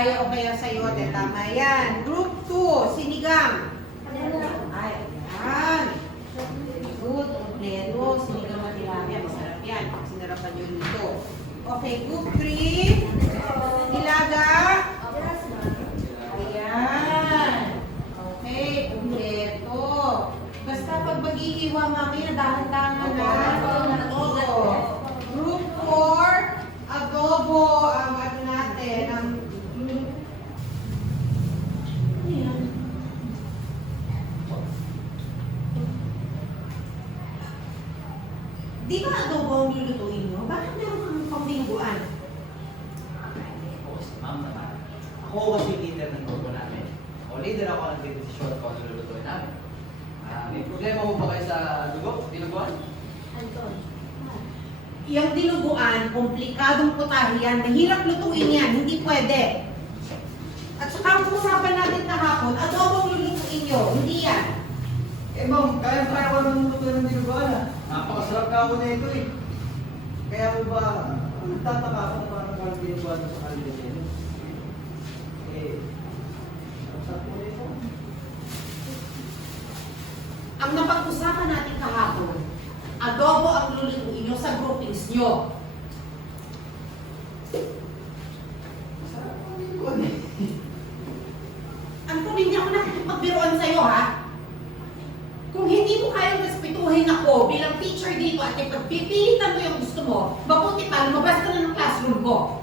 gulay o kaya sayote. Tama yan. Group 2, sinigang. Ay, ayan. Good, kompleto. Sinigang na tilapia. Masarap yan. Pag sinarapan nyo nito. Okay, group 3, nilaga. Ayan. Okay, kompleto. Basta pag maghihiwa, mami, dahan-dahan na. Oo. Group 4, adobo ang ano natin, ang di ba adobo ang lulutuin nyo? Bakit meron kang pangbinuguan? Ma'am naman. Ako kasi leader ng grupo namin. O leader ako ng desisyon kung ano lulutuin namin. May problema mo ba kayo sa dinuguan? Anton. Yung dinuguan, komplikadong putahe yan. Mahirap lutuin yan. Hindi pwede. At saka ang usapan natin kahapon, adobo ang lulutuin nyo. Hindi yan. Eh ma'am, kaya ko naman lutuin ng dinuguan ah. Napakasarap ka ako na ito eh. Kaya mo ba, nagtataka ako kung parang parang dinuguan mo sa kanila nito. Eh, sarap ko na ito. Ang napag-usapan natin kahapon, adobo ang lulutuin nyo sa groupings nyo. Masarap ang dinuguan eh. Ang hindi ako nakikipagbiruan sa'yo, ha? Kung hindi mo kayang respetuhin ako bilang teacher dito at ipagpipilitan mo yung gusto mo, mabuti pa, lumabas ka na ng classroom ko.